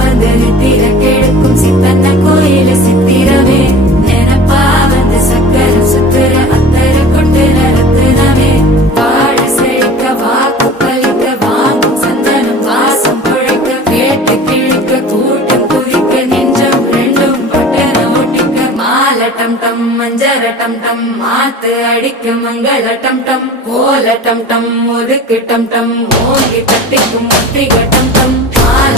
வந்து நித்திர கெடுக்கும் சித்தன்ன கோயில சித்திரமே நினப்பா வந்து சக்கரம் சுத்துற அத்தர கொண்டு நடத்துனவே வாழ செழிக்க வாக்கு பலிக்க வாங்கும் சந்தனம் வாசம் புழைக்க கேட்டு கிழிக்க கூட்டம் குதிக்க நெஞ்சம் ரெண்டும் பட்டன ஒட்டிக்க மால டம் டம் மஞ்சர டம் டம் மாத்து அடிக்க மங்கள டம் டம் கோல டம் டம் ஒதுக்கு டம் டம் மோகி தட்டிக்கும் முத்திக டம் டம் மால